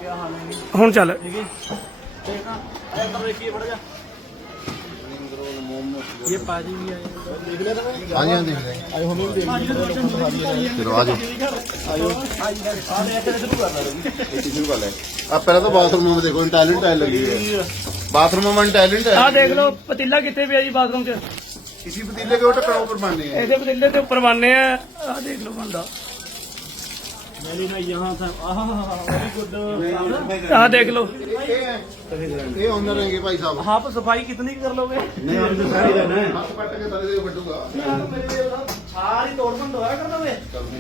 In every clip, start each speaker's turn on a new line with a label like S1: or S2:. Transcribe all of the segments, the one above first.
S1: ਹੁਣ ਚੱਲ
S2: ये पाजी भी आए
S3: हाँ जी हाँ देख रहे हैं चलो आ जाओ शुरू कर ले अब पहले तो बाथरूम में देखो टैलेंट टाइल लगी है बाथरूम में टैलेंट है
S1: ਆ ਦੇਖ ਲਓ ਪਤੀਲਾ ਕਿੱਥੇ ਪਿਆ ਜੀ ਬਾਥਰੂਮ 'ਚ
S3: इसी पतीले के ऊपर ऊपर मारने हैं
S1: ਇਹਦੇ ਪਤੀਲੇ ਤੇ ਉੱਪਰ ਬੰਨੇ ਆ ਆ ਦੇਖ ਲਓ ਬੰਦਾ
S2: मैंने ना यहाँ था वेरी गुड
S1: ਆ ਦੇਖ ਲਓ
S3: ये ऑनर रहेंगे भाई साहब
S2: आप सफाई कितनी कर लोगे
S3: नहीं हम तो सारी रहना है हाथ पट के तले से बटूगा
S2: सारी तोड़ बंद होया कर दोगे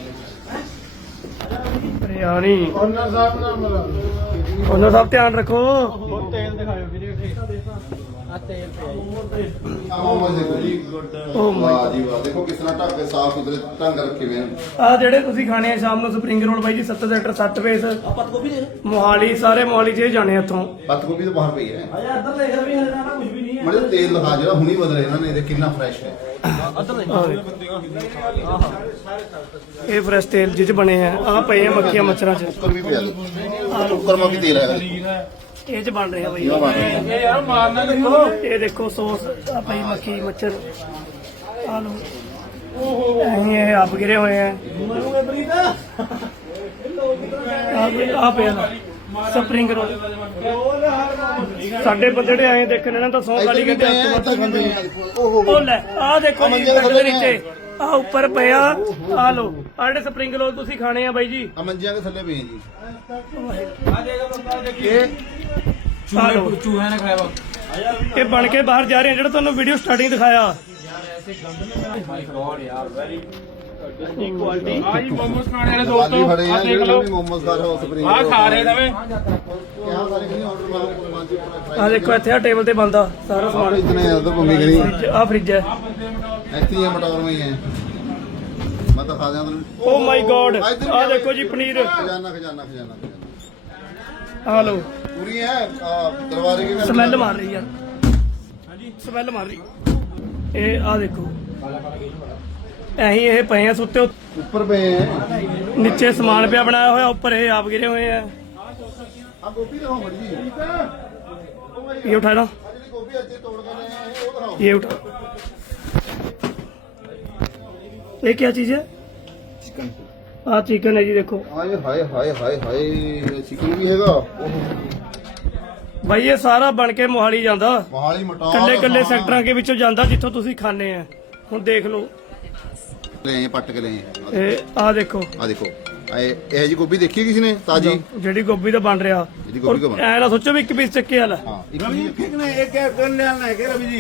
S1: ਬਿਰਿਆਨੀ
S3: ऑनर साहब ना मेरा
S1: ਉਹਨਾਂ ਸਭ ਧਿਆਨ ਰੱਖੋ
S2: तेल दिखाओ वीडियो आ तेल पे
S3: देखो जी
S1: ਓ ਮਾਈ
S3: वाह जी वाह देखो किस तरह ढक के साफ सुथरे ढंग रखे हुए हैं
S1: ਆ ਜਿਹੜੇ ਤੁਸੀਂ ਖਾਣੇ ਆ ਸ਼ਾਮ ਨੂੰ ਸਪਰਿੰਗ ਰੋਲ ਬਾਈ ਜੀ 7 ਸੈਕਟਰ 7 ਫੇਸ
S2: आप गोभी दे
S1: ਮੋਹਾਲੀ ਸਾਰੇ ਮੋਹਾਲੀ 'ਚ ਹੀ ਜਾਣੇ ਇੱਥੋਂ
S3: पत्त गोभी तो बाहर पई है
S2: आया अंदर देख रहे हैं ना कुछ भी नहीं है
S3: मतलब तेल दिखा जरा हुनी बदल रहे इन्होंने देख कितना फ्रेश है
S2: अंदर देख
S1: ਇਹ ਫਰੈਸ਼ ਤੇਲ ਜਿਹ 'ਚ ਬਣੇ ਆ ਆ ਪਏ ਆ ਮੱਖੀਆਂ ਮੱਛਰਾਂ 'ਚ
S3: कुकर भी पे कुकर में भी तेल है
S1: ਇਹ 'ਚ ਬਣ ਰਹੇ ਆ ਬਾਈ
S3: ये बात है
S2: ये यार मारना देखो
S1: ਇਹ ਦੇਖੋ ਸੌਸ ਆ ਪਈ ਮੱਖੀ ਮੱਛਰ ਆ ਲੋ ਇਹ ਆਪ ਗਿਰੇ ਹੋਏ ਆ
S2: मरूंगे प्रीता
S1: ਆ ਪਿਆ ਸਪਰਿੰਗ ਰੋਲ ਸਾਡੇ ਬੰਦੇ ਜਿਹੜੇ ਆਏ ਦੇਖਣ ਇਹਨਾਂ ਤਾਂ ਸੌ ਗਾਲੀ ਕੇ ਉਹ ਲੈ ਆ ਦੇਖੋ ਜੀ ਦੇ ਨੀਚੇ ਆ ਉੱਪਰ ਪਿਆ ਆ ਲੋ ਆ ਜਿਹੜੇ ਸਪਰਿੰਗ ਰੋਲ ਤੁਸੀਂ ਖਾਣੇ ਆ ਬਾਈ ਜੀ
S3: मंजिया के थल्ले पे हैं जी
S1: ਆ ਲੋ
S2: चूहे ने खाया
S1: ਇਹ ਬਣ ਕੇ ਬਾਹਰ ਜਾ ਰਹੇ ਆ ਜਿਹੜਾ ਤੁਹਾਨੂੰ ਵੀਡੀਓ ਸਟਾਰਟਿੰਗ ਦਿਖਾਇਆ
S2: क्वालिटी आज मोमोज खाने वाले
S3: वाली
S2: दोस्तों
S3: खड़े
S2: आ
S3: हैं
S2: देख
S3: जो
S2: लो
S3: भी मोमोज खा रहे हो स्प्रिंग
S2: आ खा रहे थे
S3: यहाँ सारे कहीं ऑर्डर मारो
S1: ਆ ਦੇਖੋ ਇੱਥੇ ਆ ਟੇਬਲ ਤੇ ਬੰਦਾ ਸਾਰਾ ਸਮਾਨ
S3: इतने ज्यादा तो मम्मी करी
S1: ਆ ਫ੍ਰਿਜ ਹੈ
S3: ऐसी है मटौर में ही है मैं तो खा जाता
S1: ਓ ਮਾਈ ਗॉड ਆ ਦੇਖੋ ਜੀ ਪਨੀਰ
S3: खजाना खजाना खजाना खजाना
S1: ਆ ਲੋ
S3: पूरी है दरबारे की
S1: ਸਮੈਲ ਮਾਰ ਰਹੀ ਯਾਰ ਹਾਂਜੀ ਸਮੈਲ ਮਾਰ ਰਹੀ ਇਹ ਆ ਦੇਖੋ ਐਹੀ ਇਹ ਪਏ ਆ ਸੁੱਤੇ
S3: ऊपर पे है
S1: ਨੀਚੇ ਸਮਾਨ ਪਿਆ ਬਣਾਇਆ ਹੋਇਆ ਉੱਪਰ ਇਹ ਆਪ ਗਿਰੇ ਹੋਏ ਆ
S3: आप गोभी दिखाओ मर्जी
S1: ਇਹ ਉਠਾ ਲਾ
S3: गोभी अच्छे तोड़ कर रहे हैं वो दिखाओ
S1: ये उठा ये क्या चीज है हाँ चिकन है जी देखो
S3: हाय हाय हाय हाय हाय चिकन भी हैगा
S1: भाई ये सारा बन के मोहाली ਜਾਂਦਾ
S3: मोहाली मटौर
S1: ਕੱਲੇ ਕੱਲੇ ਸੈਕਟਰਾਂ ਦੇ ਵਿੱਚੋਂ ਜਾਂਦਾ ਜਿੱਥੋਂ ਤੁਸੀਂ ਖਾਣੇ ਆ ਹੁਣ ਦੇਖ ਲਓ
S3: ले हैं पट के ले हैं
S1: ਇਹ ਆ ਦੇਖੋ
S3: आ देखो ਇਹ जी गोभी देखी किसी ने ताजी
S1: ਜਿਹੜੀ ਗੋਭੀ ਦਾ ਬਣ ਰਿਹਾ
S3: ਜਿਹੜੀ ਗੋਭੀ ਦਾ ਬਣ
S1: ਐ ਨਾ ਸੋਚੋ ਵੀ ਇੱਕ ਪੀਸ ਚੱਕੇ ਵਾਲਾ
S3: हाँ एक